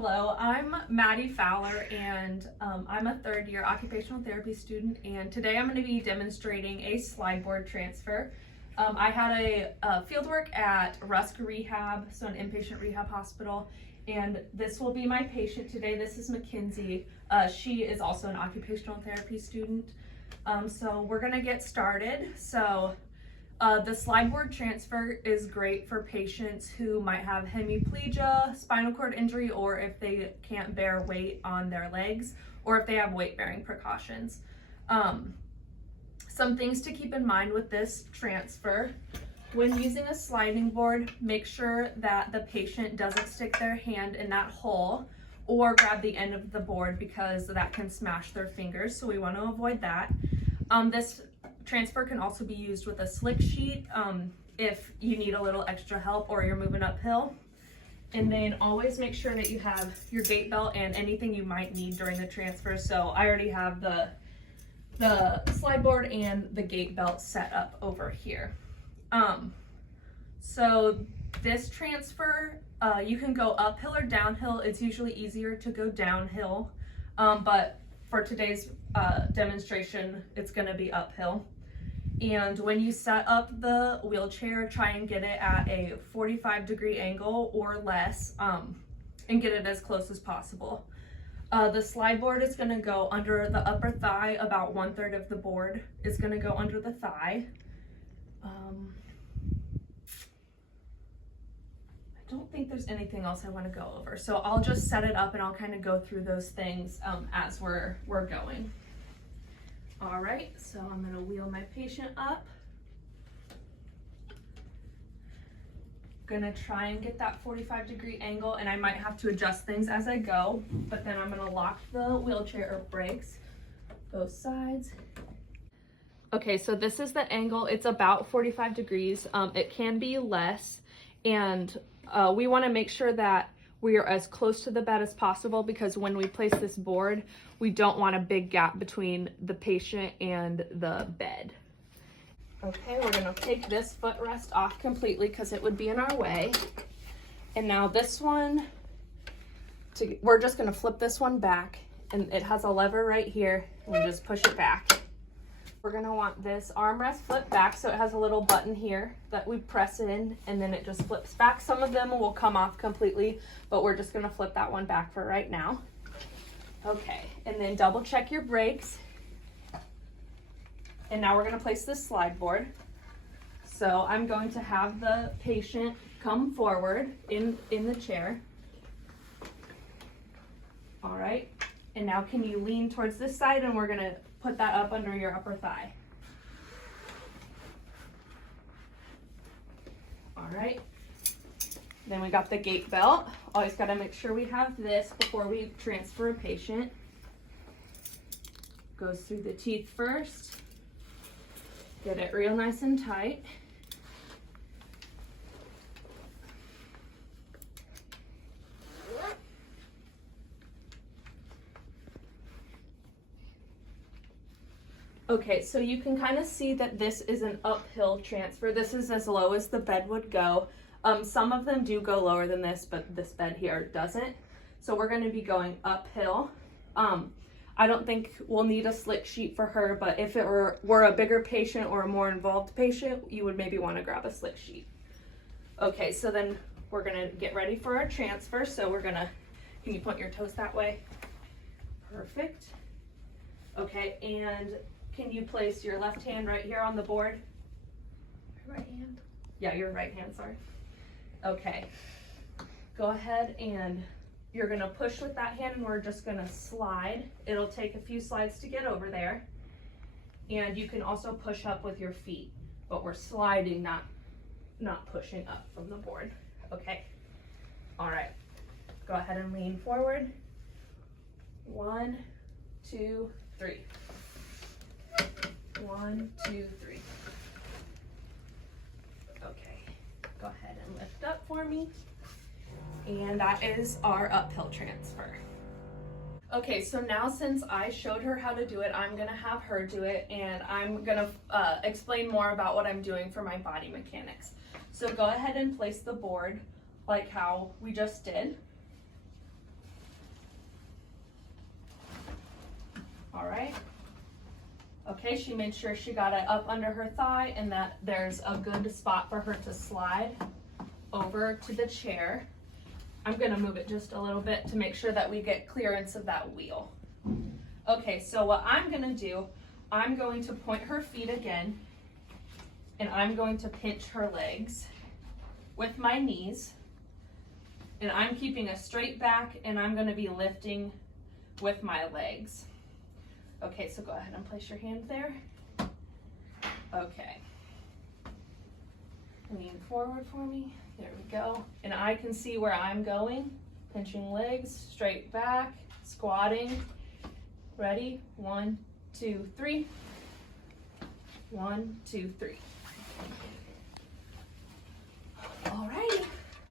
Hello, I'm Maddie Fowler, and I'm a third-year occupational therapy student, and today I'm going to be demonstrating a slide board transfer. I had a fieldwork at Rusk Rehab, so an inpatient rehab hospital, and this will be my patient today. This is Mackenzie. She is also an occupational therapy student. So we're going to get started. The slide board transfer is great for patients who might have hemiplegia, spinal cord injury, or if they can't bear weight on their legs, or if they have weight-bearing precautions. Some things to keep in mind with this transfer: when using a sliding board, make sure that the patient doesn't stick their hand in that hole or grab the end of the board, because that can smash their fingers, so we want to avoid that. This transfer can also be used with a slick sheet if you need a little extra help or you're moving uphill. And then always make sure that you have your gait belt and anything you might need during the transfer. So I already have the slide board and the gait belt set up over here. So this transfer, you can go uphill or downhill. It's usually easier to go downhill, but for today's demonstration, it's going to be uphill. And when you set up the wheelchair, try and get it at a 45-degree angle or less, and get it as close as possible. The slide board is going to go under the upper thigh. About 1/3 of the board is going to go under the thigh. I don't think there's anything else I want to go over, so I'll just set it up and I'll kind of go through those things as we're going. All right, so I'm going to wheel my patient up. Gonna try and get that 45-degree angle, and I might have to adjust things as I go, but then I'm gonna lock the wheelchair or brakes, both sides. Okay, so this is the angle. It's about 45 degrees. It can be less, and we wanna make sure that we are as close to the bed as possible, because when we place this board, we don't want a big gap between the patient and the bed. Okay, we're gonna take this footrest off completely because it would be in our way. And now this one, we're just gonna flip this one back, and it has a lever right here, and we just push it back. We're gonna want this armrest flipped back, so it has a little button here that we press in, and then it just flips back. Some of them will come off completely, but we're just gonna flip that one back for right now. Okay, and then double check your brakes. And now we're gonna place this slide board. So I'm going to have the patient come forward in the chair. All right, and now can you lean towards this side, and we're gonna put that up under your upper thigh. All right, then we got the gait belt. Always gotta make sure we have this before we transfer a patient. Goes through the teeth first. Get it real nice and tight. Okay, so you can kind of see that this is an uphill transfer. This is as low as the bed would go. Some of them do go lower than this, but this bed here doesn't. So we're going to be going uphill. I don't think we'll need a slick sheet for her, but if it were a bigger patient or a more involved patient, you would maybe want to grab a slick sheet. Okay, so then we're gonna get ready for our transfer. So can you point your toes that way? Perfect. Okay, and can you place your left hand right here on the board? Right hand? Yeah, your right hand, sorry. Okay, go ahead and you're gonna push with that hand, and we're just gonna slide. It'll take a few slides to get over there. And you can also push up with your feet, but we're sliding, not pushing up from the board. Okay, all right. Go ahead and lean forward. 1, 2, 3. 1, 2, 3. Okay, go ahead and lift up for me. And that is our uphill transfer. Okay, so now since I showed her how to do it, I'm gonna have her do it, and I'm gonna explain more about what I'm doing for my body mechanics. So go ahead and place the board like how we just did. Okay, she made sure she got it up under her thigh and that there's a good spot for her to slide over to the chair. I'm gonna move it just a little bit to make sure that we get clearance of that wheel. Okay, so what I'm gonna do, I'm going to point her feet again, and I'm going to pinch her legs with my knees, and I'm keeping a straight back, and I'm gonna be lifting with my legs. Okay, so go ahead and place your hand there. Okay. Lean forward for me. There we go. And I can see where I'm going. Pinching legs, straight back, squatting. Ready? 1, 2, 3. 1, 2, 3. All right.